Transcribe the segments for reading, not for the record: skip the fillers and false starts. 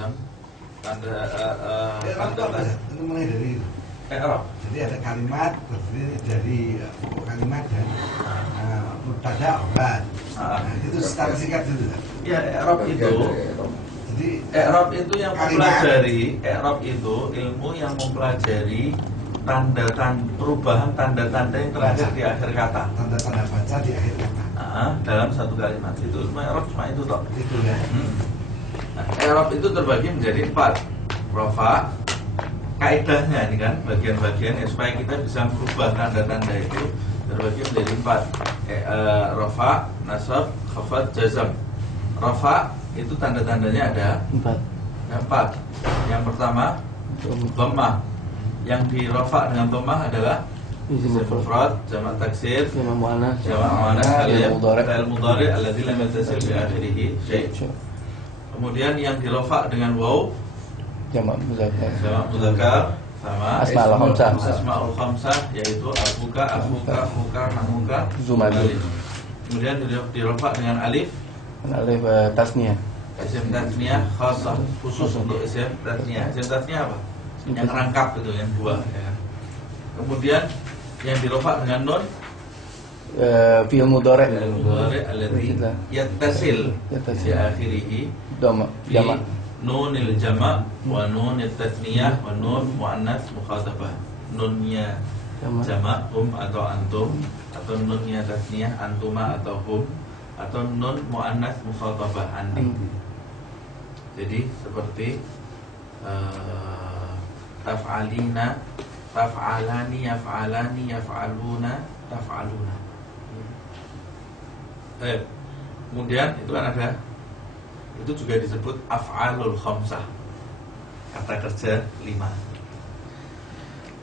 jazam, tanda itu mulai dari i'rab. jadi ada kalimat terdiri dari pokok kalimat dan mubtada khobar. Nah, itu secara singkat dulu. Ya, i'rab itu. Jadi I'rab itu yang kalimat. mempelajari, i'rab itu ilmu yang mempelajari perubahan tanda-tanda yang terakhir di akhir kata. Tanda-tanda baca di akhir kata. Dalam satu kalimat itu i'rab cuma itu toh. Itu ya. Nah, i'rab itu terbagi menjadi 4. Rafa, kaidahnya ini kan bagian-bagian ya, supaya kita bisa merubah tanda-tanda itu terbagi menjadi 4. Rafa, nasab, khafad, jazam. Rafa itu tanda-tandanya ada 4. Yang pertama dhammah. Yang di rafa dengan dhammah adalah isim mufrad, jamak taksir, jamak muannas fa'il mudhari alladzi lam yattasil bi akhirih syai'. Kemudian yang di rafa dengan waw, jamak mudzakkar sama asmaul khamsah yaitu abuka, akhuka, akhuka, namuka, zumalin. Kemudian di rafa dengan alif tasniyah. Isim tasniyah khassah, khusus untuk isim tasniyah. Isim tasniyah apa? Yang rangkap itu yang 2 ya kan. Kemudian yang dirofa dengan nun fi'il mudhari alladzi yattasil bi akhirih jamak nunil jamak wa nunit tasniyah wa nun muannas mukhatabah. Nunnya jamak atau antum, atau nunnya tasniyah antuma atau hum, atau nun muannas mukhatabah anti. Jadi seperti taf'alina, taf'alani, yaf'alani, yaf'aluna, taf'aluna. Kemudian itu kan ada, itu juga disebut af'alul khamsah, kata kerja 5.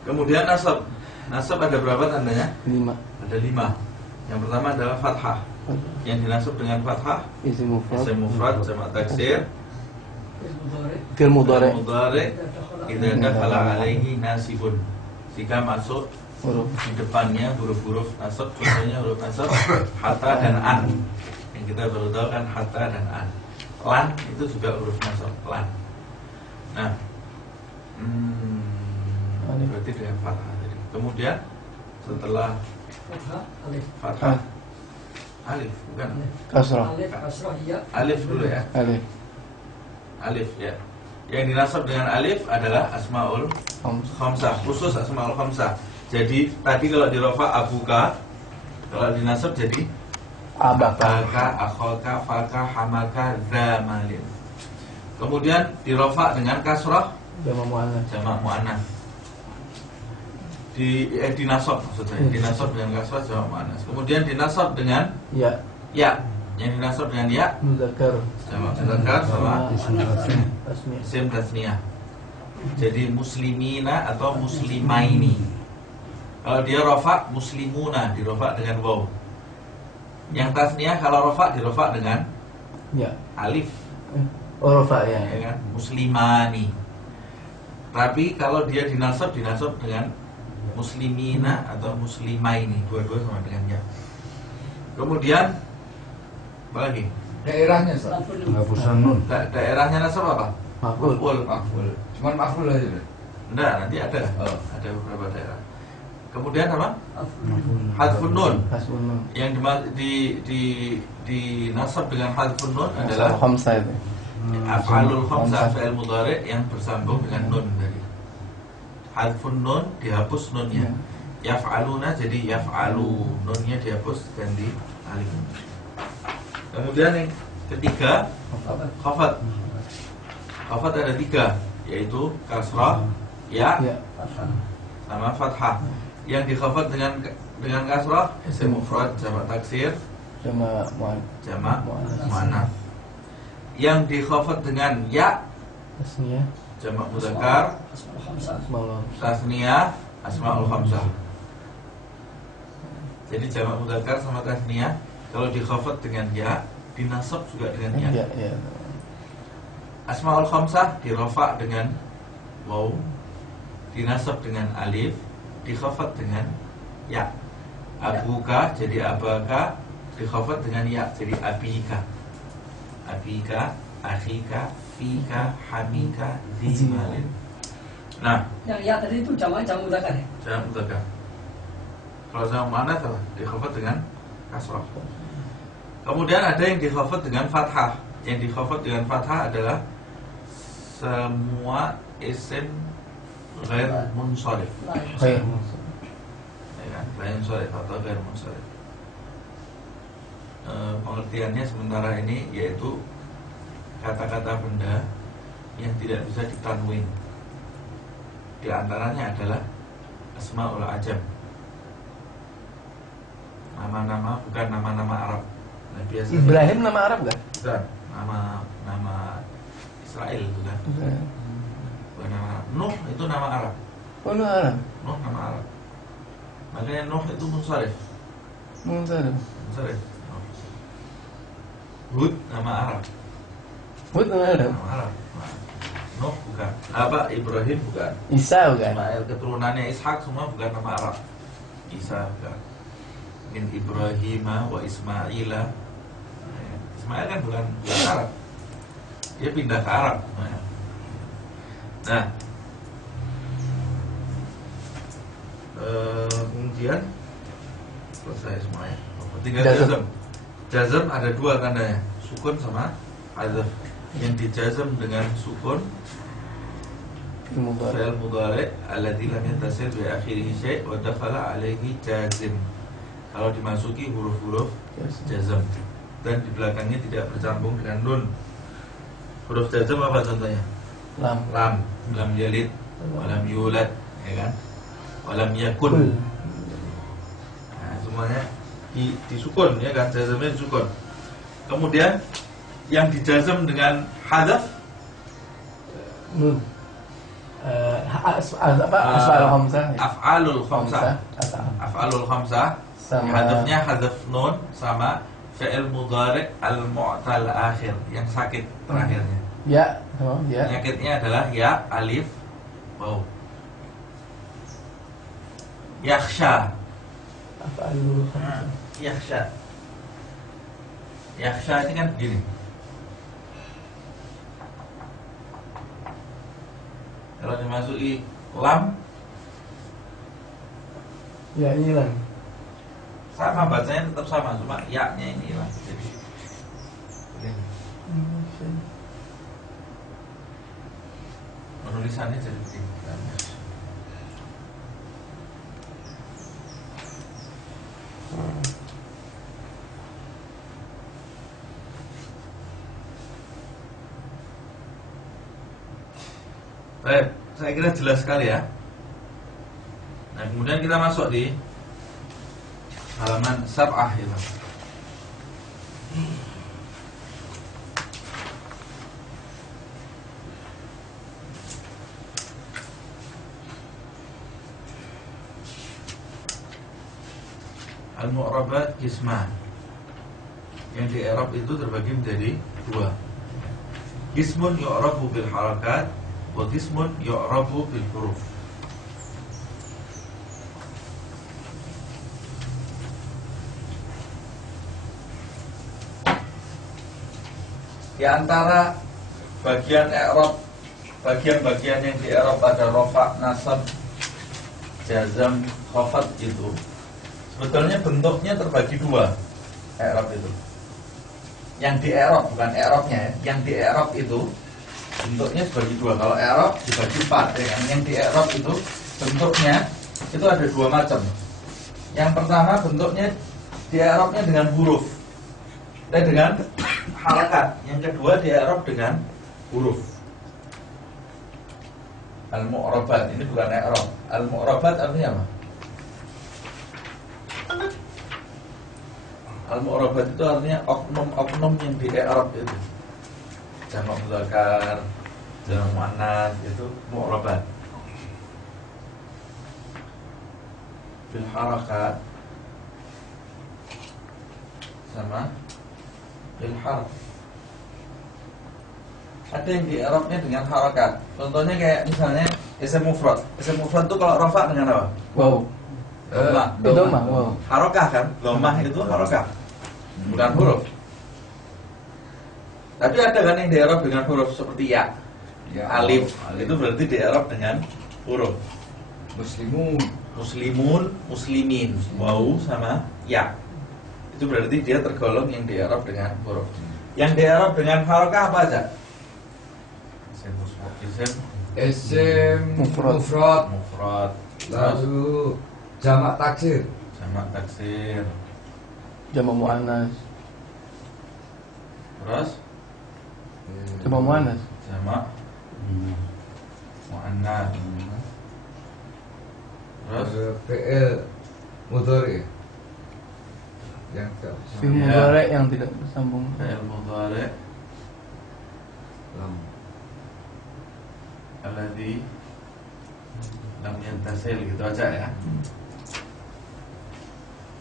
Kemudian nasab. Nasab ada berapa tandanya? 5. Ada 5. Yang pertama adalah fathah. Yang dinasab dengan fathah isim mufrad, jamak taksir, fi'il mudhari idza dakhala alaihi nasibun, jika masuk di depannya huruf-huruf nasab. Contohnya huruf nasab hatta dan an, yang kita baru tahu kan hatta dan an. Lan itu juga huruf nasab, lan. Nah, berarti dengan fathah. Kemudian setelah fathah alif, bukan kasrah. Alif dulu ya. Alif ya. Yang dinasab dengan alif adalah asmaul khamsah, khusus asmaul khamsah. Jadi tadi kalau di rafa abuka, kalau dinasab jadi abaka, akhaka, faka, hamaka, zamalin. Kemudian di rafa dengan kasrah jamak muannas. Dinasab maksudnya, dinasab dengan kasrah jamak muannas. Kemudian dinasab dengan ya. Yang dinasab dengan ya muzakkar, jamak muzakkar sama isim tasniyah. Jadi muslimina atau muslimaini. Kalau dia rafa muslimuna, di rafa dengan waw. Yang tasniyah kalau rafa di rafa dengan ya alif. Rafa ya kan, muslimani. Tapi kalau dia dinasab dengan muslimina atau muslimaini, dua-dua sama dengan ya. Kemudian apa lagi? Daerahnya Penghapusan nun. Daerahnya nasab apa? Maf'ul. Cuman maf'ul aja. Enggak, nanti ada. Ada beberapa daerah. Kemudian apa? Hadfun nun. Yang di nasab dengan hadfun nun adalah khamsah itu. Af'alul khamsah, fi'il mudhari yang bersambung dengan nun tadi. Hadfun nun dihapus nunnya. Yaf'aluna jadi yaf'alu, nunnya dihapus dan di alif. Kemudian yang ketiga khafad. Khafad ada 3, yaitu kasrah, ya, sama fathah. Yang dikhafad dengan kasrah isim mufrad, jamak taksir, jamak muannas. Yang dikhafad dengan ya jamak mudzakkar, tasniyah, asmaul khamsah. Jadi jamak mudzakkar sama tasniyah kalau dikhafad dengan ya, dinasab juga dengan ya. Asmaul khamsah dirafa dengan waw, dinasab dengan alif, dikhafad dengan ya. Abuka jadi abaka, dikhafad dengan ya jadi abika. Abika, akhika, fika, hamika, zimalin. Nah, Yang ya tadi itu jamak mudzakkar ya. jamak mudzakkar. Kalau sama muannats apa? Dikhafat dengan kasrah. Kemudian ada yang dikhafat dengan fathah. Yang dikhafat dengan fathah adalah semua isim ghair munsharif. Khair. Ya kan? Ghair munsharif atau ghair munsharif. Pengertiannya sementara ini yaitu kata-kata benda yang tidak bisa ditanwin. Di antaranya adalah asmaul ajam. Nama-nama bukan nama-nama Arab. Nah, biasanya Ibrahim nama Arab gak? bukan nama Israel itu kan. Bukan nama Arab. Nuh itu nama Arab. Oh, nama Arab. Nuh nama Arab. Makanya Nuh itu munsharif. Munsharif. Munsharif. Nuh. Hud nama Arab. Hud nama Arab. Nama Arab. Nuh bukan. Apa Ibrahim bukan. Isa bukan? Ismail keturunannya Ishak semua bukan nama Arab. Isa bukan. Min Ibrahima wa Ismaila. Ismail kan bukan Arab. Dia pindah ke Arab. Nah, kemudian selesai semuanya. Tinggal jazm. Jazm ada dua tandanya, sukun sama hadzaf. Yang dijazm dengan sukun fi'il mudhari' alladzi lam yattasil bi akhirih syai' wa dakhala alaihi jazim. Kalau dimasuki huruf-huruf jazm dan di belakangnya tidak bercampur dengan nun. Huruf jazm apa contohnya? Lam. Lam yalid, walam yulad, ya kan? Walam yakun. Nah, semuanya disukun, ya kan? Jazmnya disukun. Kemudian yang dijazm dengan hadzaf Nun. Asfal khamsah. af'alul khamsah. Af'alul khamsah. Hadzafnya hadzaf nun sama fi'il mudhari' al-mu'tal akhir yang sakit terakhirnya. Ya, ya. Penyakitnya adalah ya, alif, waw. Yakhsha. Af'alul khamsah. Yakhsha. Yakhsha ini kan begini. Kalau dimasuki lam, Ya, hilang. sama bacanya tetap sama, cuma ya-nya ini hilang. Jadi begini. Penulisannya jadi begini. Baik, saya kira jelas sekali ya. Nah, kemudian kita masuk di halaman sab'ah itu. Al-mu'rabat qisman. Yang di i'rab itu terbagi menjadi dua. Qismun yu'rabu bil harakat wa qismun yu'rabu bil huruf. Di antara bagian i'rab, bagian-bagian yang di i'rab pada rafa, nasab, jazam, khafat itu sebetulnya bentuknya terbagi dua. I'rab itu yang di i'rab, bukan i'rabnya ya. Yang di i'rab itu bentuknya dibagi dua. Kalau i'rab dibagi empat ya kan? Yang di i'rab itu bentuknya itu ada dua macam. Yang pertama bentuknya di i'rabnya dengan huruf dan dengan harakat. Yang kedua di i'rab dengan huruf. Al-mu'rabat ini bukan i'rab. Al-mu'rabat artinya apa? Al-mu'rabat itu artinya oknum-oknum yang di i'rab itu. Jamak mudzakkar, jamak muannats itu mu'rabat. Bil harakat sama bil harf. Ada yang di i'rabnya dengan harakat. Contohnya kayak misalnya isim mufrad. Isim mufrad itu kalau rafa dengan apa? Wow. Domah, wow. Harokah kan? Domah itu harokah, bukan huruf. Tapi ada kan yang di Arab dengan huruf seperti ya, Ya, alif. Itu berarti di Arab dengan huruf. Muslimun. Muslimun, muslimin, wau sama ya. Itu berarti dia tergolong yang di Arab dengan huruf. Yang di Arab dengan harokah apa aja? Isim Mufrad. Mufrad. Lalu jamak taksir. Jamak taksir. Jamak muannas. Terus Jamak muannas. jamak muannas. Terus PL mudhari. Yang Fi'il mudhari yang tidak bersambung. fi'il mudhari lam. alladzi lam yantasil gitu aja ya.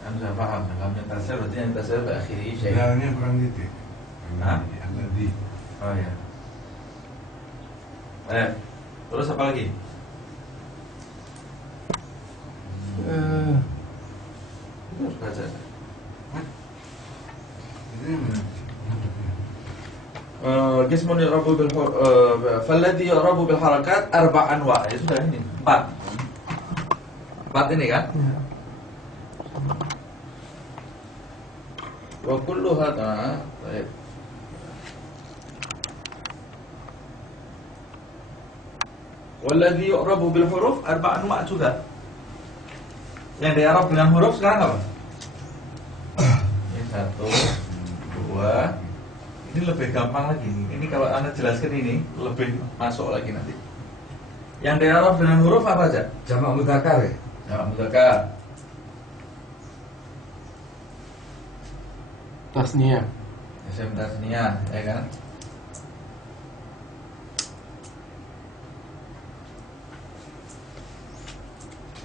Kan sudah paham, lam yantasil berarti yantasil ke akhiri syai'. Sebenarnya bukan titik. Hah? Alladhi. Oh ya. Terus apa lagi? Itu harus baca. Qismun yu'rabu bil falladhi yu'rabu bil harakat arba' anwa'. Ya sudah ini, 4. 4 ini kan? Ya. Wa kullu hadha baik. Walladhi yu'rabu bil huruf arba' anwa' juga. Yang di Arab dengan huruf sekarang apa? Ini 1, 2. Ini lebih gampang lagi. Ini kalau Anda jelaskan ini lebih masuk lagi nanti. Yang di Arab dengan huruf apa aja? Jamak mudzakkar ya? Jamak mudzakkar. Tasniyah. Isim tasniyah, ya kan?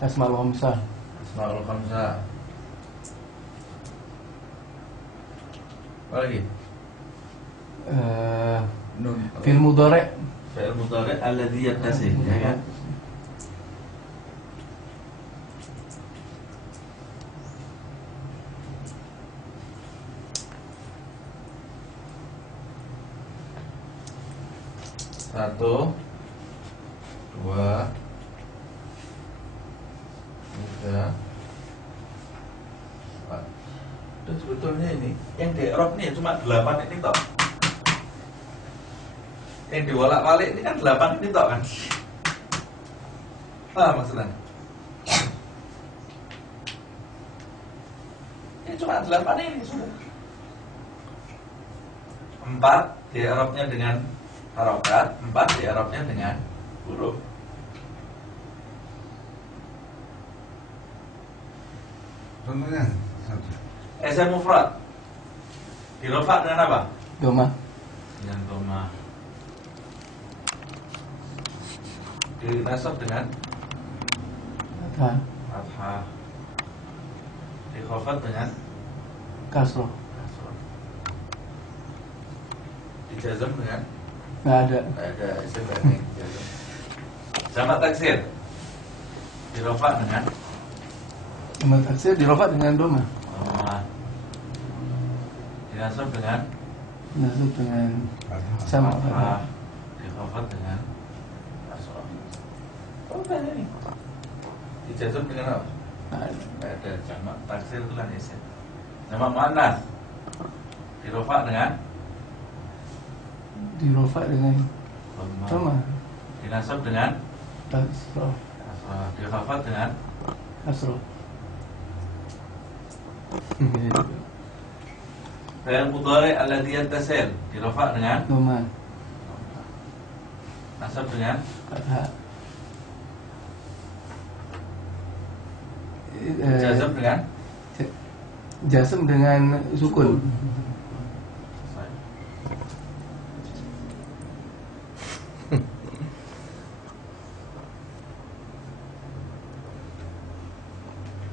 Asmaul khamsah. Asmaul khamsah. Apa lagi? Nun. Fi'il mudhari. Fi'il mudhari alladzi yattasil, ya kan? Satu, 2, 3, 4. Dan sebetulnya ini yang di Arab ini cuma 8 ini toh. Yang diwolak-walik ini kan 8 ini toh kan. Apa maksudnya? Ini cuma 8 ini sudah. 4 di Arabnya dengan harokat, 4 di Arabnya dengan huruf. Contohnya satu. Isim mufrad dirofa dengan apa? Doma. Dengan doma. Dinasab dengan Fathah. fathah. Dikhafat dengan Kasroh. kasrah. Dijazam dengan Nggak ada. ada isim banding dijazam. Jamak taksir dirofa dengan Jamak taksir dirofak dengan doma. doma. Dinasab dengan Nasab dengan Fathah. sama. fathah. Dikhafat dengan kasrah. Oh, banyak ini. Dijazam dengan apa? Nggak ada. Nggak ada. Jamak taksir itu kan isim. Jamak muannas dirofa dengan Dirofak dengan doma. doma. Dinasab dengan Kasroh. kasrah. Dikhafat dengan Kasroh. fi'il mudhari alladzi yattasil dirofa dengan Doma. nasab dengan Fathah. jazam dengan Jasem dengan sukun.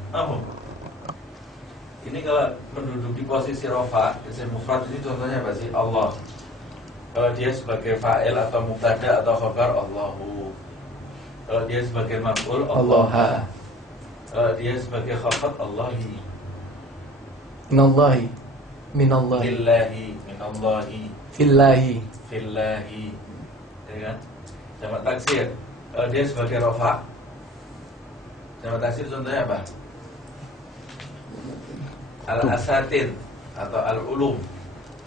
Oh. Ini kalau menduduki posisi rofa, isim mufrad ini contohnya apa sih? Allah. Kalau dia sebagai fa'il atau mubtada atau khabar Allahu. Kalau dia sebagai maf'ul Allah. Kalau dia sebagai khabar Allahi. Minallahi. Minallahi. Lillahi minallahi. Fillahi. Fillahi, ya kan? Jamak taksir. Kalau dia sebagai rofa, jamak taksir contohnya apa? Al-asatid atau al-ulum.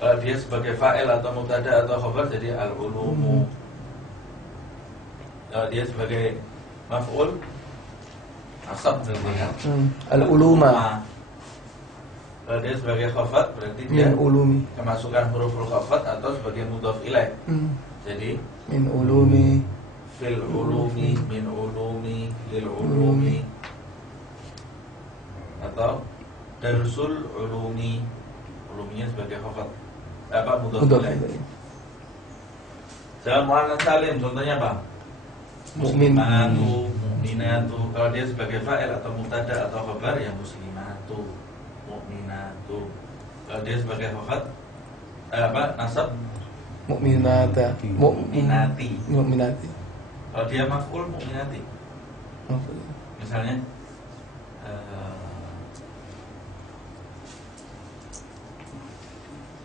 Kalau dia sebagai fa'il atau mubtada atau khabar jadi al-ulumu. Kalau dia sebagai maf'ul, nasab berarti kan? Al-uluma. Kalau dia sebagai khafat berarti dia Min ulumi. kemasukan huruf khafat atau sebagai mudhaf ilaih. Jadi Min ulumi. fil ulumi, min ulumi, lil ulumi, atau darsul ulumi. Uluminya sebagai khafat. Apa mudhaf ilaih. Jamak muannas salim contohnya apa? Mukmin. Muslimatu, mukminatu. Kalau dia sebagai fa'il atau mubtada atau khabar ya muslimatu, mukminatu. Kalau dia sebagai khafat nasab Mukminata. mukminati. Mukminati. Kalau dia maf'ul mukminati. Misalnya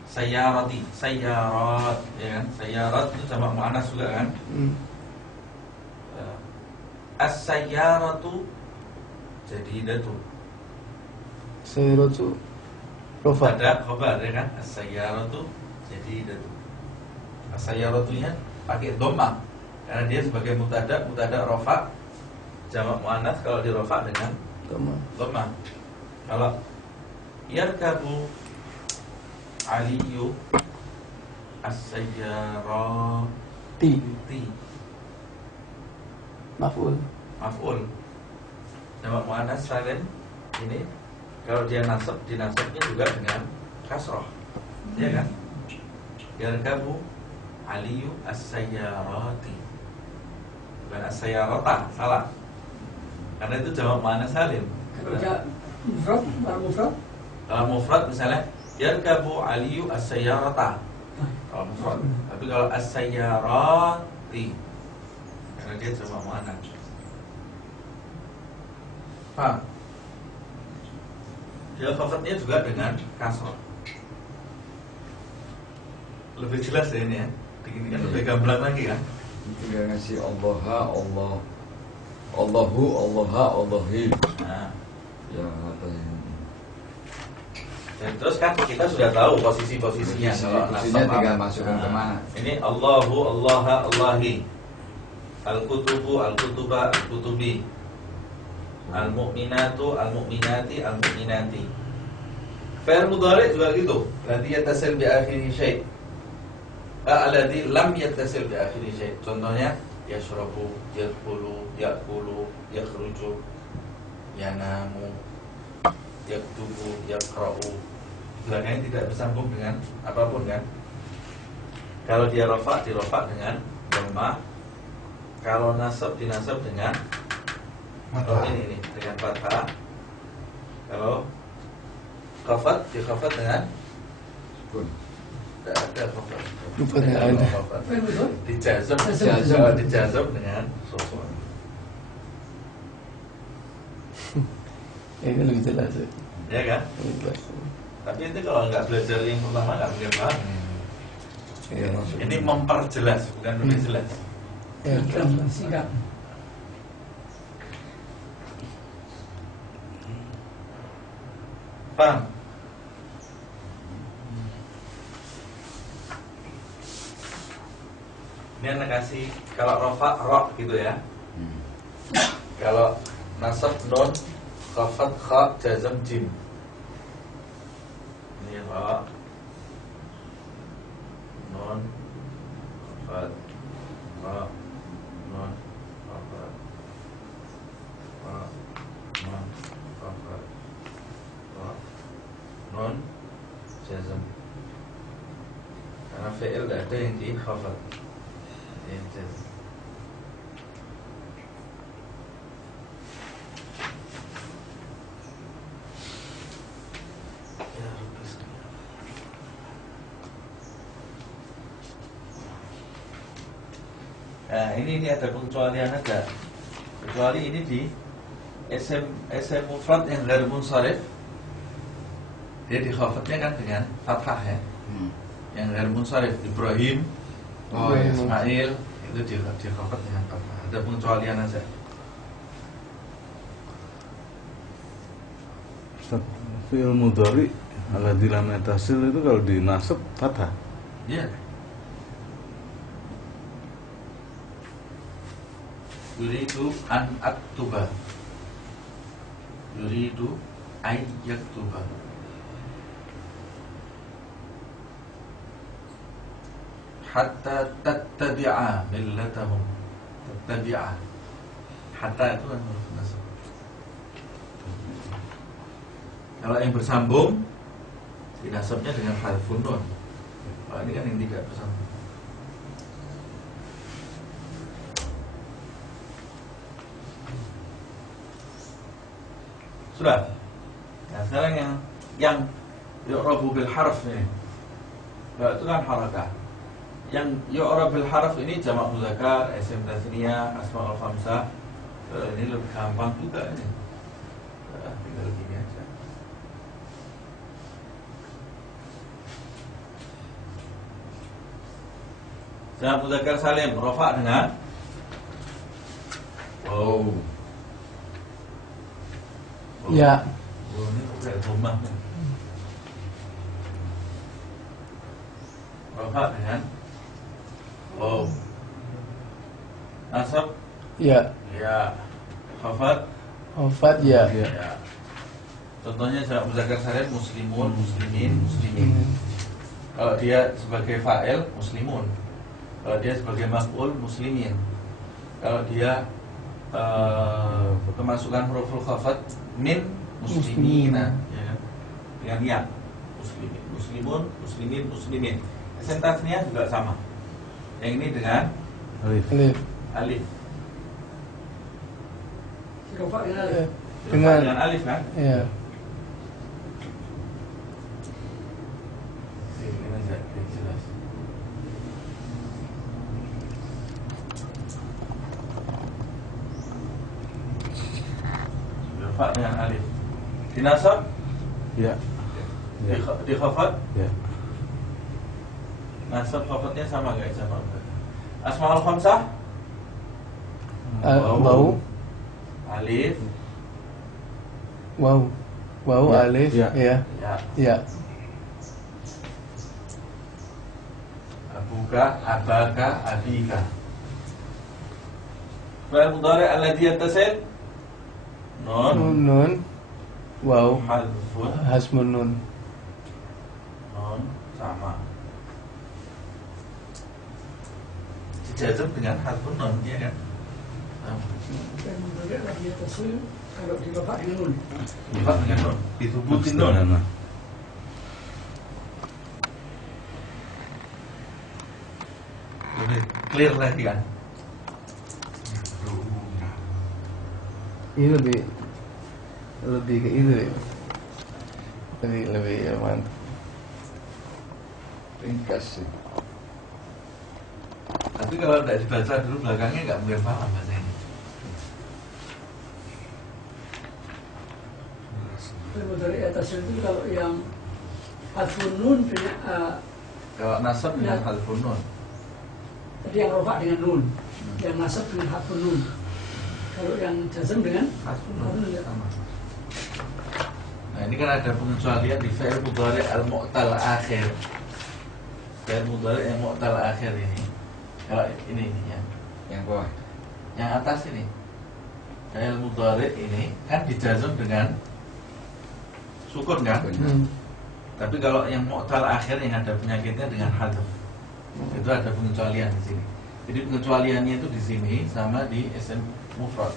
sayyarati, sayyarat, ya kan? Sayyarat itu jamak muannas juga kan? As-sayyaratu jadidatu. Sayyaratu rofa. Ada khabar ya kan? As-sayyaratu jadidatu. As-sayyaratunya pakai dhamma karena dia sebagai mubtada rofa, jamak muannas kalau di rofa dengan dhamma. Kalau yarkabu Aliyu as-sayyarati Maf'ul. maf'ul jamak muannas salim ini kalau dia nasab dinasabnya juga dengan kasrah, ya kan? Yarkabu Aliyu as-sayyarati, bukan as-sayyarata, salah. Karena itu jamak muannas salim. Kalau dia mufrad, kalau mufrad, Kalau mufrad misalnya yarkabu Aliyu as-sayyarata, kalau mufrad. Tapi kalau as-sayyarati karena dia jamak muannas. Paham? Dia khafatnya juga dengan kasrah. Lebih jelas ya ini ya. Begini kan lebih gamblang lagi kan. Tinggal ngasih Allah, Allahu, Allahi. Nah, Ya apa ini? dan terus kan kita sudah tahu posisi-posisinya. Kalau Posisinya nasab tinggal apa. masukkan kemana? Ini Allahu, Allaha, Allahi. Al-kutubu, al-kutuba, al-kutubi. Al-mu'minatu, al-mu'minati, al-mu'minati. Fi'il mudhari' juga gitu. Alladhi yattasil bi akhiri syai'. Alladhi lam yattasil bi akhiri syai'. Contohnya yashrabu, yadkhulu, ya'kulu, yakhruju, yanamu, yaktubu, yaqra'u. Belakangnya tidak bersambung dengan apapun kan. Kalau dia rafa, dirofa dengan dhamma. Kalau nasab, dinasab dengan ini dengan fathah. Kalau khafat, dikhafat dengan Sukun. tidak ada khafat. Lupa tidak ada. Khafat. Fi'il mudhari'. Dijazam dengan sukun. Ini lebih jelas. Ya kan? Lebih jelas. Tapi itu kalau nggak belajar yang pertama nggak mungkin paham. Ya. Ini memperjelas, bukan lebih jelas. Ya, Singkat. Paham? Ini anak kasih kalau rofa ro gitu ya. Kalau nasab non, khafat kha, jazam jim. Ini ro, non, khafat, ro, non, khafat, ro, non, khafat, ro, non, jazam. Karena fi'il tidak ada yang di khafat. Yang jazam. Ya Rabbi sekalian. Nah ini ada pengecualian aja. Kecuali ini di SM mufrad yang ghair munsharif. Dia di khafatnya kan dengan fathah ya. Yang ghair munsharif Ibrahim, Ibrahim. Ismail itu di khafat dengan fathah. Ada pengecualian aja. Ustaz, fi'il mudhari alladzi lam yatasil itu kalau dinasab fathah. Iya. Yuridu an aktuba. Yuridu ay yaktuba. Hatta tattabi'a millatahum. Tattabi'a. Hatta itu kan huruf nasab. Kalau yang bersambung dinasabnya dengan harfun nun. Kalau ini kan yang tidak bersambung. Sudah. Nah, sekarang yang yu'rabu bil harf ini. Nah, itu kan harakah. Yang yu'rab bil harf ini jamak muzakkar, isim tasniyah, asmaul khamsah. Ini lebih gampang juga ini. Nah, tinggal gini aja. Jamak muzakkar salim rafa dengan wow. Ya. Oh, ini kayak rumah nih. Rafa dengan wow. Nasab Ya. ya. Khafat Khafat ya. ya. Contohnya jamak muzakkar salim muslimun, muslimin, muslimin. Kalau dia sebagai fa'il muslimun. Kalau dia sebagai maf'ul muslimin. Kalau dia kemasukan huruf khafat min muslimina ya kan? Dengan ya muslimin, muslimun, muslimin, muslimin. Isim tasniyah juga sama. Yang ini dengan Alif. Alif. alif. Rofa dengan alif. Dengan alif kan? Ya. Ini aja, biar jelas. Rafa dengan alif. Dinasab Ya. Ya. di khafat. Ya. Nasab khafatnya sama guys, sama. Asmaul khamsah Wau. alif Wow. Wow, Ya. alif. Ya. Ya. ya Ya. abuka abaka abika. Fi'il mudhari' alladhi yattasil nun Nun. Wow. hadfun Hasmun nun. nun sama dijazm dengan hadfun nun ya kan. Sama. Dan mudhari' lagi tasil kalau di rofa dengan nun. Bukan dengan nun, ditubutin nun. Sederhana. Lebih clear lagi kan. Ini lebih ke itu ya. Lebih ya, mantap. Ringkas sih. Tapi kalau tidak dibaca dulu belakangnya nggak mungkin paham bahasa ini. Dan mudhari' tasil itu kalau yang harfun nun dengan Kalau nasab dengan hadfun nun. tadi yang rofa dengan nun, yang nasab dengan harfun nun. Kalau yang jazm dengan Hadfun harfun nun nun ya. sama. Nah ini kan ada pengecualian di fi'il mudhari' al-mu'tal akhir. Fi'il mudhari' yang mu'tal akhir ini. Kalau ini ya. Yang bawah. Yang atas ini. Fi'il mudhari' ini kan dijazm dengan sukun kan? Tapi kalau yang mu'tal akhir yang ada penyakitnya dengan hadf. Itu ada pengecualian di sini. Jadi pengecualiannya itu di sini sama di isim mufrad.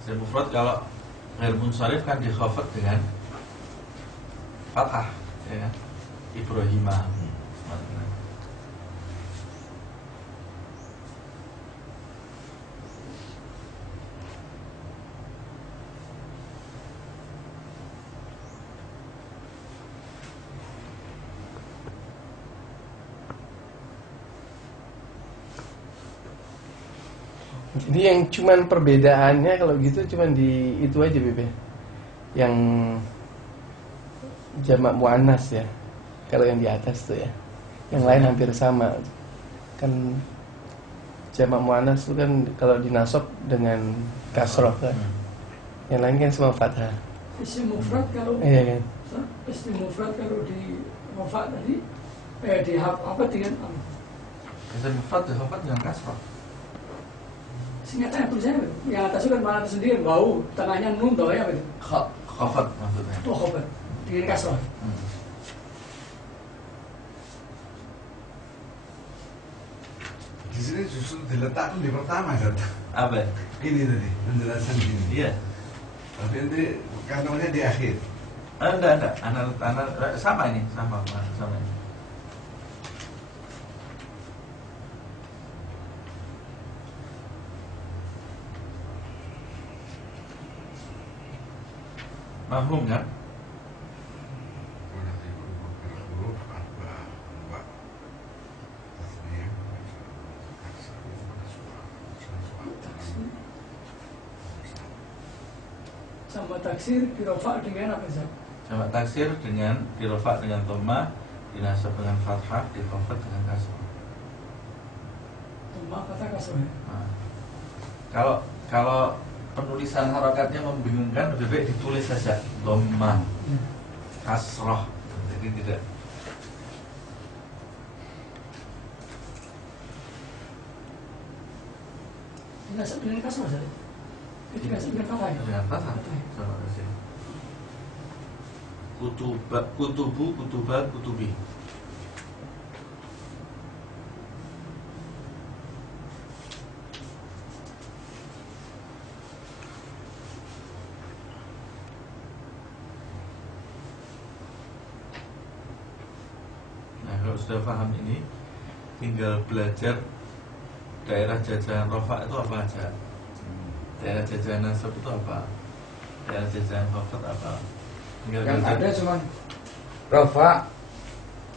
Isim mufrad kalau ghair munsharif kan dikhafat dengan fathah, ya kan? Ibrahimah. Jadi yang cuman perbedaannya kalau gitu cuman di itu aja Bebe. Yang jamak muannas ya. Kalau yang di atas tuh ya. Yang lain hampir sama. Kan jamak muannas itu kan kalau dinasab dengan kasroh kan. Yang lain kan semua fathah. Isim mufrad kalau Iya kan. isim mufrad kalau di rofa tadi di apa dengan Isim mufrad dihafal dengan kasrah. singkatnya tulisannya yang atas itu kan mana sendiri bau, tengahnya nun bawahnya apa itu? Khafat maksudnya. Oh khobar dengan kasroh. Di sini justru diletakkan di pertama kan. Apa? Ini tadi penjelasan ini. Iya. Tapi nanti kantongnya di akhir. Enggak. Anak sama ini, sama ini. Mahrum kan? Sama taksir dirofa dengan apa sih? Sama taksir dengan dirofa dengan dhamma, dinasab dengan fathah, dikhafat dengan kasrah. Tumma kata kasroh. Nah, kalau penulisan harokatnya membingungkan, lebih baik ditulis saja dhamma, kasrah, jadi tidak. Dinasab dengan kasroh saja. Itu dinasab dengan fathah ya? Dengan fathah. Sama saja. Kutubu, kutubi. Nah, kalau sudah paham ini, tinggal belajar daerah jajahan rofa itu apa aja, daerah jajahan nasab itu apa, daerah jajahan khafat apa. Tinggal Yang belajar. ada cuman rafa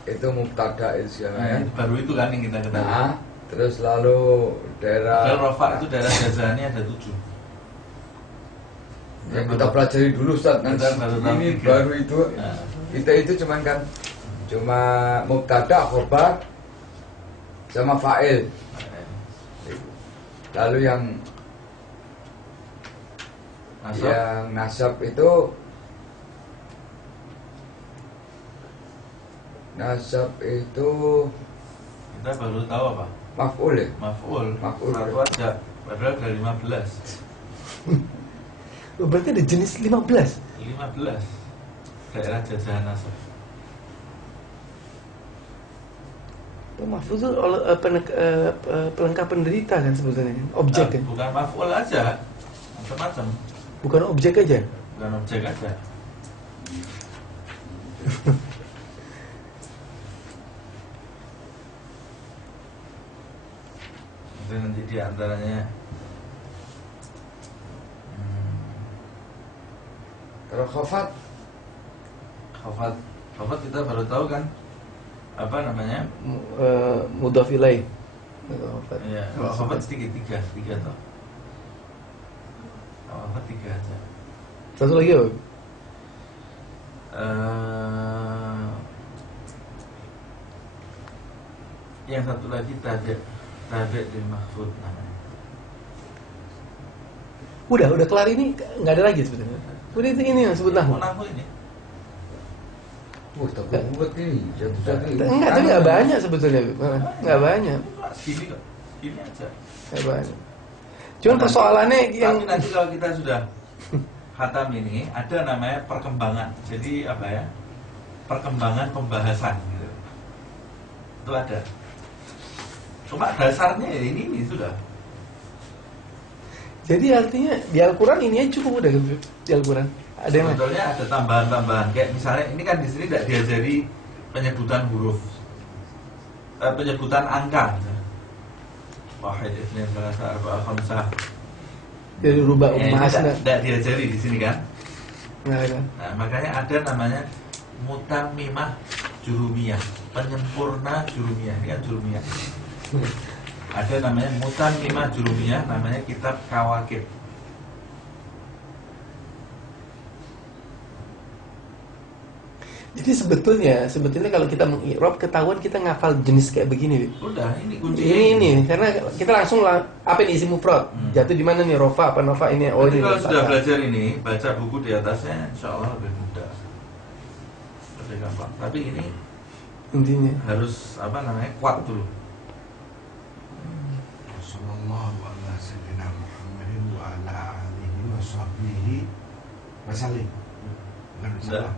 itu mubtada itu Nah, ya. baru itu kan yang kita ketahui. Nah, terus lalu daerah Padahal rofa itu daerah jajahannya ada 7. yang kita pelajari dulu Ustaz kan Kita baru tahu ini 3. baru itu Nah, kita itu cuman kan cuma mubtada khobar sama fa'il. Lalu yang nasab nasab itu kita baru tahu apa? maf'ul ya. Maf'ul. Maf'ul. Satu aja. Padahal ada 15. Berarti ada jenis 15. 15 daerah jajahan nasab. Maf'ul itu pelengkap penderita kan sebetulnya, objek kan? Bukan maf'ul aja, macam-macam. Bukan objek aja. Bukan objek aja. Itu nanti di antaranya. Kalau khafat Khafat kita baru tahu kan apa namanya? Mudhaf ilaih. Ya, kalau khafat sedikit tiga toh. Kalau khafat 3 aja. Satu lagi apa? Yang satu lagi tabi' di mahfud namanya. Udah kelar ini, nggak ada lagi sebetulnya. Udah itu ini yang sebut nahwu. Nahwu ini. wah tapi buat ini jatuh Enggak, tapi nggak banyak sebetulnya. Nggak banyak. Gini kok, gini aja. Nggak banyak. Cuman persoalannya yang Tapi nanti kalau kita sudah khatam ini ada namanya perkembangan. Jadi apa ya? Perkembangan pembahasan gitu. Itu ada. Cuma dasarnya ya ini sudah. jadi artinya di Al-Quran ini aja cukup udah di Al-Quran. Ada yang lain? Sebetulnya ada tambahan-tambahan. Kayak misalnya ini kan di sini tidak diajari penyebutan huruf, penyebutan angka. Wahid, itsnain, tsalatsa, arba'a, khamsah. Dari rubah Ini umasna. tidak diajari di sini kan. Nggak ada. Nah, makanya ada namanya mutammimah jurumiyah, penyempurna jurumiyah. Ini kan jurumiyah. Ada namanya mutammimah jurumiyah, namanya kitab Kawakib. Jadi sebetulnya kalau kita mengi'rab ketahuan kita ngafal jenis kayak begini, Dik. Udah, ini kuncinya. Ini karena kita langsung apa ini isim mufrad. Jatuh di mana nih, rofa apa nofa ini? Oh, Nanti ini kalau fathah. sudah belajar ini, baca buku di atasnya, insya Allah lebih mudah, lebih gampang. Tapi ini Intinya. harus kuat dulu. Sallallahu ala sayyidina Muhammadin wa ala alihi wa sahbihi wasallim. Bukan Enggak. wasallam.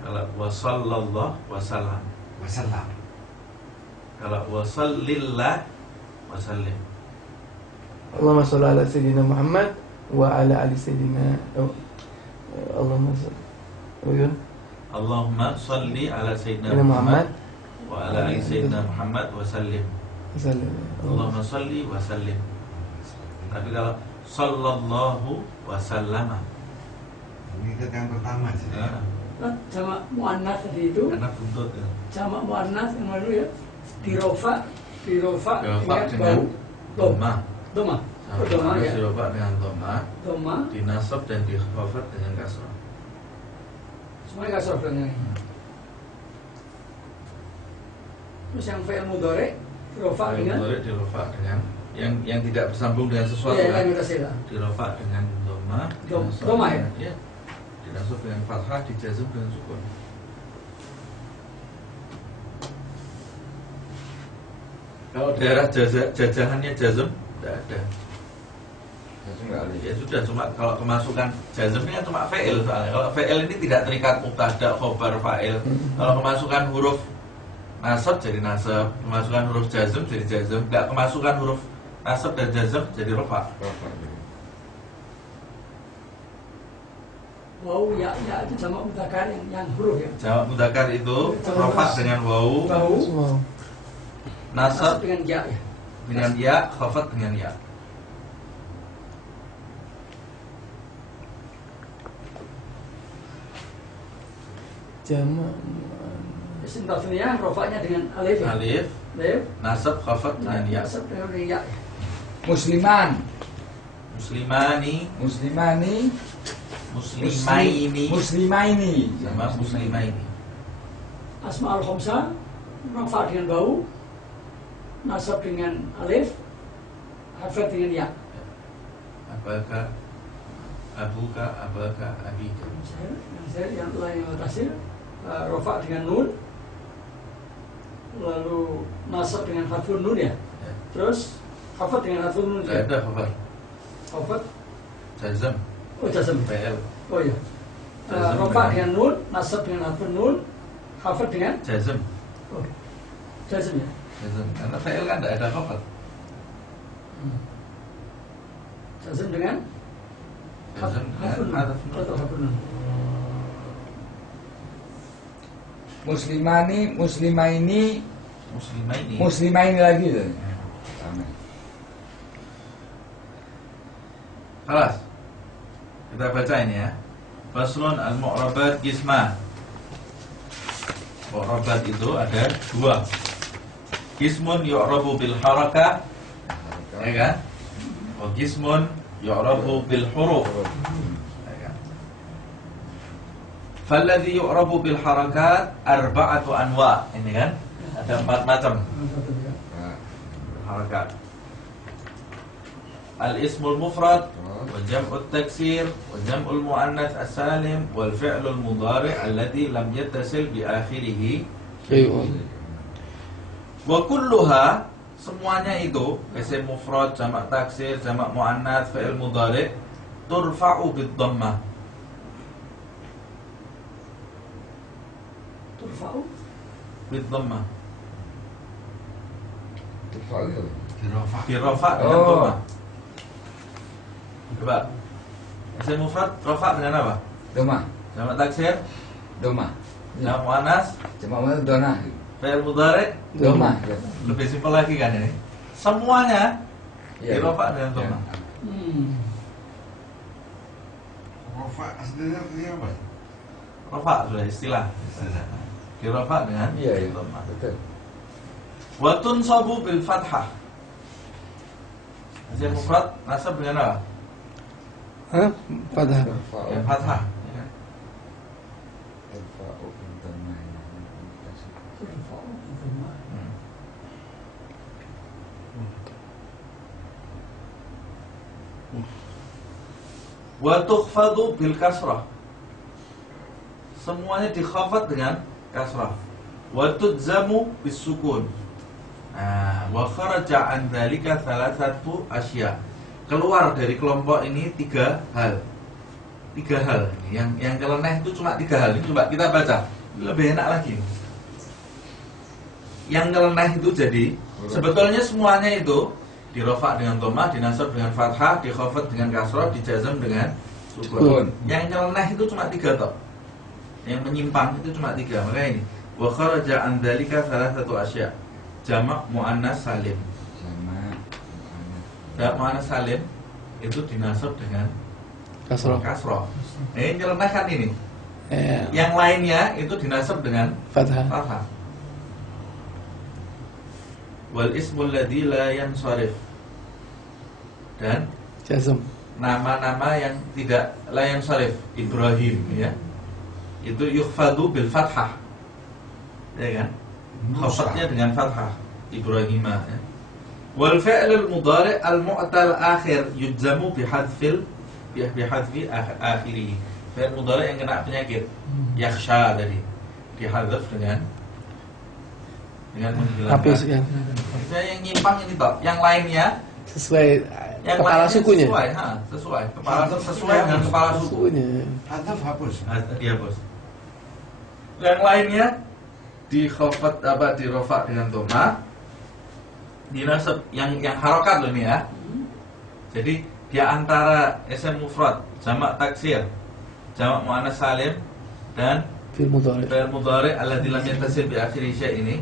Kalau wasallallahu wasallam. Wasallam. Kalau wasallillah wasallim. Allahumma sholli ala sayyidina Muhammad wa ala ali sayyidina Allahumma sholli. Allahumma sholli ala sayyidina Sayyidina Muhammad Muhammad wa ala ali sayyidina Muhammad wasallim. sallim. Allahumma sholli wasallim. Tapi kalau sallallahu wasallama, Ini kan yang pertama sih. Kan jamak muannas tadi itu, karena buntut ya. jamak muannas yang lalu ya, dirofa Dirofa ingat dengan bau doma. doma oh, doma ya, Dirofa dengan doma, doma dinasab dan dikhafat dengan kasrah. semuanya kasroh dengan ini. Terus yang fi'il mudhari dirofa dengan Dirofa dengan yang tidak bersambung dengan sesuatu ya, kan? yang kita Dirofa dengan doma, dinasab Doma ya? dengan- Iya. Dinasab dengan fathah, dijazm dengan sukun. Kalau daerah jajahannya jazm tidak ada. Ya sudah, cuma kalau kemasukan jazm ini kan cuma fa'il soalnya. Kalau fa'il ini tidak terikat mubtada, khobar, fa'il. Kalau kemasukan huruf nasab jadi nasab, kemasukan huruf jazm jadi jazm, nggak kemasukan huruf nasab dan jazm jadi rofa. wow ya itu jamak mudzakkar yang huruf ya, Jamak mudzakkar itu rofa dengan wau, bau Wow. nasab dengan ya ya. dengan ya, khafat dengan ya. Jamak Isim tasniyah rofanya dengan alif ya. Alif, Alif. nasab, khafat dengan ya. Nasab dengan ya. Musliman, Muslimani, muslimani, muslimaini, muslimaini. sama muslimaini. Asma al-khamsah rafa dengan bau, nasab dengan alif, hafat dengan ya. Abaka, abuka, abaka, abika. Yang lain yang tasir rafa dengan nun, lalu nasab dengan fathun nun ya. Ya. Terus hafat dengan fathun nun Tidak ya. ada khafat, Hafat jazm, oh jazm. PL, Oh iya. Jazm Rafa dengan- dengan nun, nasab dengan fathun nun, hafat dengan jazm, oh, jazm ya. jazm. Karena PL kan tidak ada khafat. Jazm dengan Jazm dengan hafun nun. ataf nun. Atau hafun nun. Muslimani, muslimaini, Muslimaini. muslimaini lagi tuh. Sama. Kelas. Kita baca ini ya. Faslun al-mu'rabat qismah. Mu'rabat itu ada dua. Qismun yu'rabu bil harakah, ya kan? Wa qismun yu'rabu bil huruf. Ya kan? Falladhi yu'rabu bil harakat arba'atu anwa. Ini kan? Ada 4 macam harakat. Al-ismul mufrad, wa jam'ut taksir, wa jam'ul muannas as-salim, wal fi'lul mudhari' alladhi lam yattasil bi akhirih syai'un. wa kulluha, semuanya itu isim mufrad, jamak taksir, jamak muannas, fi'il mudhari' turfa'u bid dhammah. Turfa'u Bid dhammah. Dirofa. Dirofa dengan Oh. dhammah. Coba. Isim mufrad rofa dengan apa? Doma, Jamak taksir, doma. jamak muannas, Cuma mana dona. fi'il mudhari'. Doma. Lebih simpel lagi kan ini. Semuanya Iya. dirofa dengan dhammah. Rofa aslinya artinya apa? Rofa sudah istilah. Dirofa dengan Iya, iya. dhammah. Betul. Wa tunsabu bil fathah. Isim mufrad nasab dengan apa? Hah? Fathah. Dengan fathah. Ya. Wa tukhfadu bil kasrah. Semuanya dikhafat dengan kasrah. Wa tudzamu bis sukun. Nah, wa kharaja an dzalika thalathatu asya. Keluar dari kelompok ini 3 hal. 3 hal. Yang nyeleneh itu cuma 3 hal. Ini coba kita baca. Lebih enak lagi. Yang nyeleneh itu jadi sebetulnya semuanya itu dirofa dengan dhammah, dinasab dengan fathah, dikhafat dengan kasrah, dijazam dengan sukun. Yang nyeleneh itu cuma 3 toh. Yang menyimpang itu cuma 3. Makanya ini wa kharaja an dzalika thalathatu asya. Jamak muannas salim. Jamak muannas salim itu dinasab dengan kasrah. Ini nyeleneh kan ini. Yang lainnya itu dinasab dengan fathah. Wal ismul ladzi la yansharif. Dan jazm. Nama-nama yang tidak la yansharif, Ibrahim ya. Itu yukhfadu bil fathah. Ya kan? Khafatnya dengan fathah, Ibrahimah ya. Wal fi'lul mudhari' al-mu'tal akhir yujzamu bihadfi akhirih. Fi'il mudhari' yang kena penyakit yakhsha tadi dihadzaf dengan menghilangkan. Habis kan. Itu yang nyimpang ini toh. Yang lainnya Sesuai yang kepala sukunya. Sesuai dengan kepala sukunya. Atau hapus. Dihapus. Yang lainnya dikhafat dirofa dengan dhammah, dinasab yang harokat loh ini ya. Jadi di antara ism mufrad, jamak taksir, jamak muannas salim dan Fi'il mudhari' alladzi lam yattasil bi akhiri syai' ini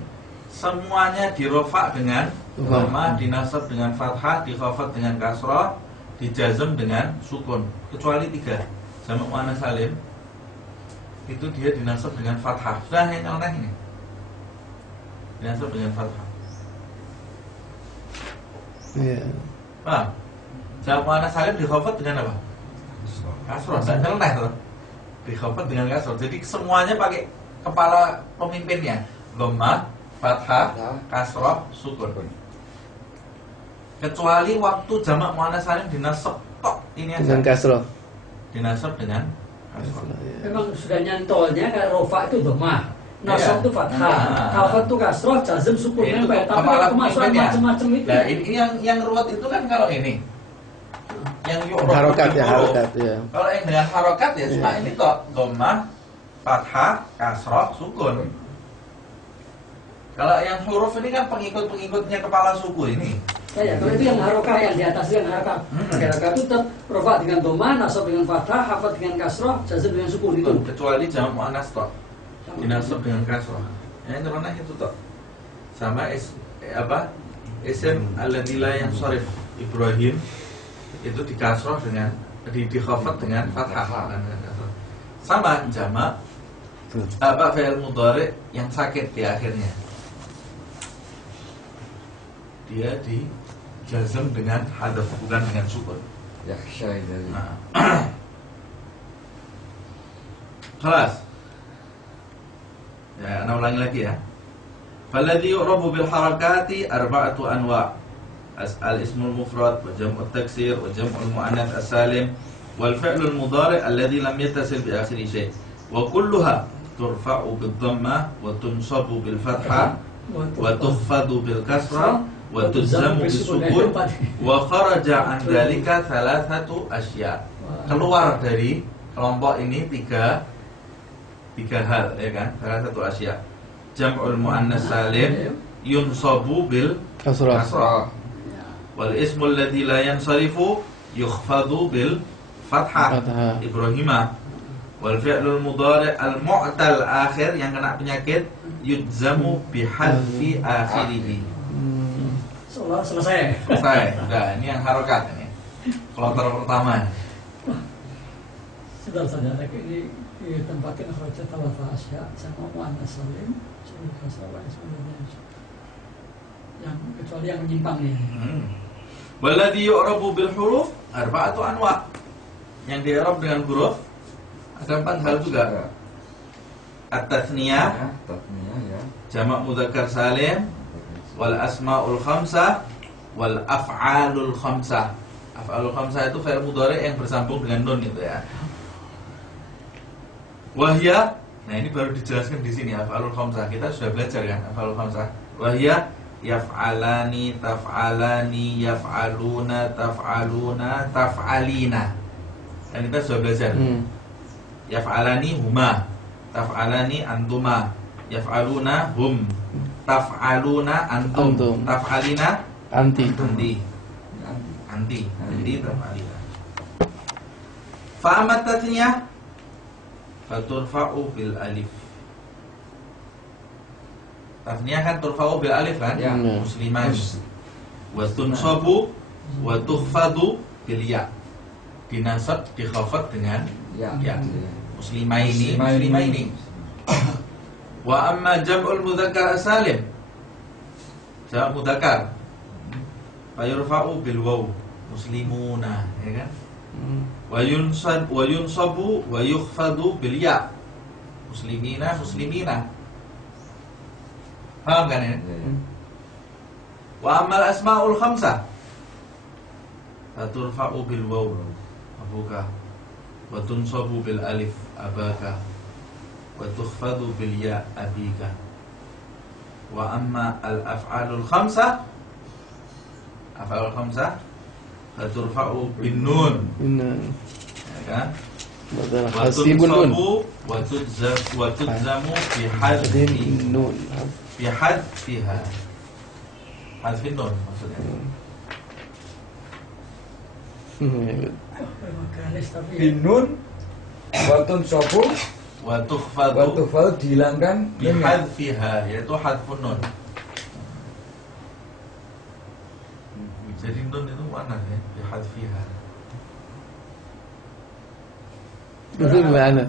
semuanya dirofa dengan dhammah, dinasab dengan fathah, dikhafat dengan kasrah, dijazm dengan sukun, kecuali 3. Jamak muannas salim itu dia dinasab dengan fathah. Sudah yang nyeleneh ini. Dinasab dengan fathah. Iya. Paham? Jamak muannas salim dikhafat dengan apa? Kasrah. Enggak nyeleneh tuh. Dikhafat dengan kasrah. Jadi semuanya pakai kepala pemimpinnya. Dhammah, fathah, kasrah, sukun. Kecuali waktu jamak muannas salim dinasab tok ini aja. Dengan kasrah. Dinasab dengan kasrah. Memang sudah nyantolnya kan rofa itu dhammah, nasab itu fathah, khafat itu kasrah, jazm sukun Itu nempel. Tapi kepala kemasukan pemimpinnya. macam-macam itu. Nah, ini yang ruwet itu kan kalau ini. Yang Harokat ya, harokat ya. Kalau yang dengan harokat ya cuma ini toh, dhammah, fathah, kasrah, sukun. Kalau yang huruf ini kan pengikut-pengikutnya kepala suku ini. Ya, kalau itu yang harokah yang di atas yang harokah. Harokah itu tetap rofa dengan dhammah, nasab dengan fathah, khafat dengan kasrah, jazm dengan sukun itu. Kecuali jamak muannas toh, dinasab dengan kasrah. Yang nyeleneh itu toh. Sama ism alladzi la yansharif Ibrahim itu dikasrah dengan dikhafat dengan fathah. Sama jamak fi'il mudhari' yang sakit di akhirnya. Dia dijazm dengan hadaf bukan dengan sukun. Yakhsha itu. Nah. Kelas. Ya, ana ulangi lagi ya. Falladhi yu'rabu bil harakati arba'atu anwa'. Al-ismul mufrad wa jam'ut taksir wa jam'ul muannats as-salim wal fi'lul mudhari' alladhi lam yattasil bi akhiri syai'. Wa kulluha turfa'u bid dhammah wa tunsabu bil fathah wa tukhfadu bil kasrah wa tuzammu bis sukun wa kharaja an dzalika thalathatu asya. Keluar dari kelompok ini tiga hal ya kan, thalathatu asya. Jam'ul muannas salim yunsabu bil kasrah wal ismul ladzi la yansarifu yukhfadu bil fathah Ibrahimah wal fi'lul mudhari' al mu'tal akhir yang kena penyakit yujzamu bihadfi akhirih. Selesai. Nah, ini yang harokat ini. Kloter pertama. Sudah saja lagi ini ditempatkan kharaja thalatha asya sama muannas salim sebelum kasrah yang kecuali yang menyimpang nih. Walladhi yu'rabu bil huruf arba'atu anwa'. Yang di'rab dengan huruf ada 4 hal juga. At-tathniyah, ya. jamak mudzakkar salim, wal asmaul khamsah, wal af'alul khamsah. Af'alul khamsah itu fi'il mudhari yang bersambung dengan nun itu ya. Wahya, nah ini baru dijelaskan di sini af'alul khamsah. Kita sudah belajar kan af'alul khamsah. Wahya yaf'alani, taf'alani, yaf'aluna, taf'aluna, taf'alina. Dan kita sudah belajar. Yaf'alani huma, taf'alani antuma, yaf'aluna hum, taf'aluna antum, taf'alina Anti. Anti taf'alina. Fa'amat tatniyah faturfa'u bil alif. Tatniyah kan turfa'u bil alif kan? Ya. Musliman. Wa tunsabu wa tukhfadu bil ya. Dinasab dikhafat dengan Ya. ya. Muslimaini. Wa amma jam'ul mudzakkar salim. Jam' mudzakkar fayurfa'u bil waw. Muslimuna, ya kan? Wa yunsabu wa yukhfadu bil ya. Muslimina. Paham kan ya? Wa amal asmaul khamsah faturfa'u bil waw abuka, wa tunsabu bil alif abaka, wa tukhfadu bil ya abika. Wa amma al af'alul khamsah faturfa'u bin nun, ya kan? Wa tunsabu wa tudzamu bi hadfi Nun. hadfiha. Hadfin nun maksudnya. Binun watun sobu Wa tukhfadu watufal dihilangkan bi hadfiha, yaitu hadfun nun. Jadi nun itu mana ya? Bi hadfiha. Itu gimana?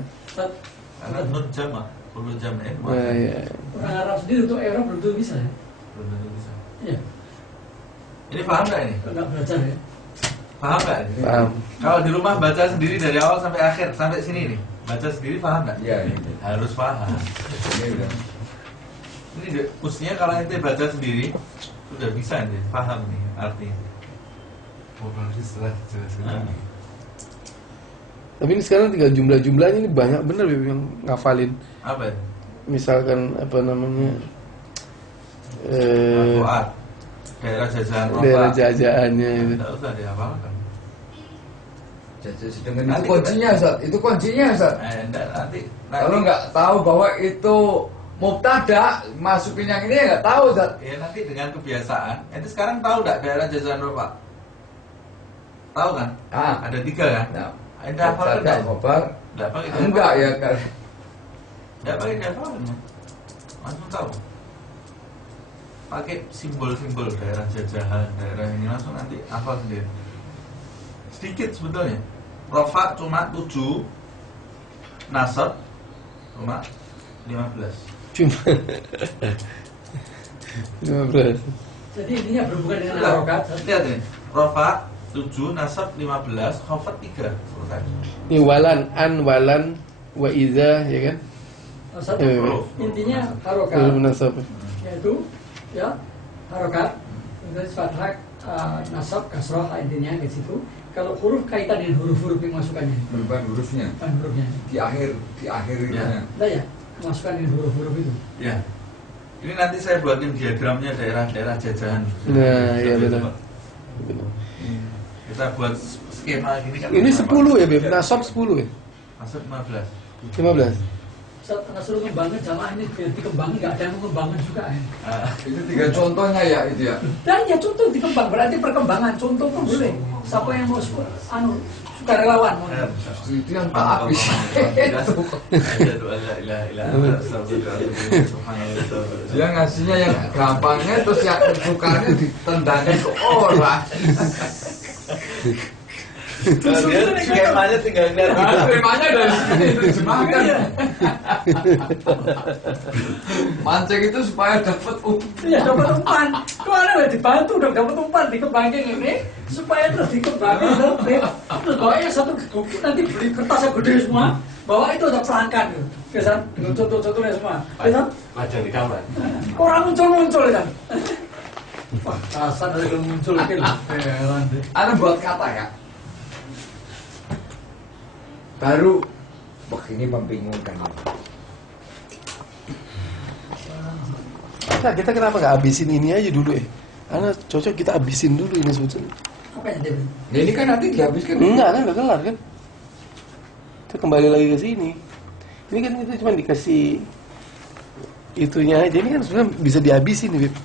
Karena nun jama', kullu jam'in Nah, ya. Orang Arab sendiri untuk Arab belum tentu bisa ya. Belum tentu bisa. Iya. Ini paham nggak ini? Enggak belajar ya. Paham nggak ini? Paham. Kalau di rumah baca sendiri dari awal sampai akhir, sampai sini nih, baca sendiri paham nggak? Iya, Harus paham. ini udah. Ini mestinya kalau ente baca sendiri sudah bisa ente paham nih artinya. Oh, berarti setelah dijelaskan Nah. lagi. Tapi ini sekarang tinggal jumlah-jumlahnya ini banyak bener Bib, yang ngafalin. Apa ya? Misalkan apa namanya? Marfu'at. Daerah jajahan Daerah rofa. jajaannya itu. Tidak usah dihafalkan. Jadi sedangkan itu Nanti kuncinya Ustaz. Itu kuncinya Ustaz. Enggak, nanti Kalau nggak tahu bahwa itu mubtada, masukin yang ini nggak tahu Ustaz. ya nanti dengan kebiasaan. Ente sekarang tahu nggak daerah jajahan rofa? Tahu kan? Ah. Ada 3 kan? Nah, Ente hafalkan mubtada, nggak? khobar. Nggak pakai Enggak ya kan. Nggak pakai dihafalkan. Langsung tahu. Pakai simbol-simbol daerah jajahan, daerah ini langsung nanti hafal sendiri. Sedikit sebetulnya. Rofa cuma 7, nasab cuma 15. Cuma 15. Jadi intinya berhubungan dengan Sudah. harokat. Lihat ini. Rofa 7, nasab 15, khafat 3. Selesai. Ini walan, walan, wa iza, ya kan? Satu, intinya harokat, Belum nasab. yaitu ya harokat, kemudian fathah, nasab, kasroh, intinya ke situ. Kalau huruf kaitan dengan huruf-huruf yang masukannya, Bukan hurufnya. bukan hurufnya. Di akhir Ya. Nah ya, masukkan dengan huruf-huruf itu. Ya. Ini nanti saya buatin diagramnya daerah-daerah jajahan. Nah, iya Coba, benar. coba. Kita buat skema gini kan. Ini 10 ya, Beb? Nasab 10 ya? Masuk 15. 15. Saat Rasul mengembangkan jamaah ini biar dikembangin, nggak ada yang mengembangkan juga ya. itu 3 contohnya ya itu ya. Dan ya contoh dikembang, berarti perkembangan. Contoh pun boleh. Siapa yang mau sukarelawan mau. Itu yang tak habis. Dia ngasihnya yang gampangnya terus yang sukanya ditendangin ke orang. Dia skemanya tinggal lihat. Nah, temanya dari sini terjemahkan. Mancing itu supaya dapat Iya dapat umpan. Kemana ya dibantu dong dapat umpan dikembangin ini supaya terus dikembangin lebih. Terus bawanya satu buku nanti beli kertas yang gede semua. Bawa itu ada pelangkan gitu. Biasa dengan contoh-contohnya semua. Biasa Baca di kamar. orang muncul ya kan. Wah, kasar dari muncul ke heran deh. Anu buat kata ya. Baru wah ini membingungkan. Nah, kita kenapa nggak habisin ini aja dulu ya? Karena cocok kita habisin dulu ini sebetulnya. Apa yang dia? Ya, ini kan nanti dihabiskan. Enggak kan, udah kelar kan? Kita kembali lagi ke sini. Ini kan kita cuma dikasih itunya aja. Ini kan sebenarnya bisa dihabisin, Bib.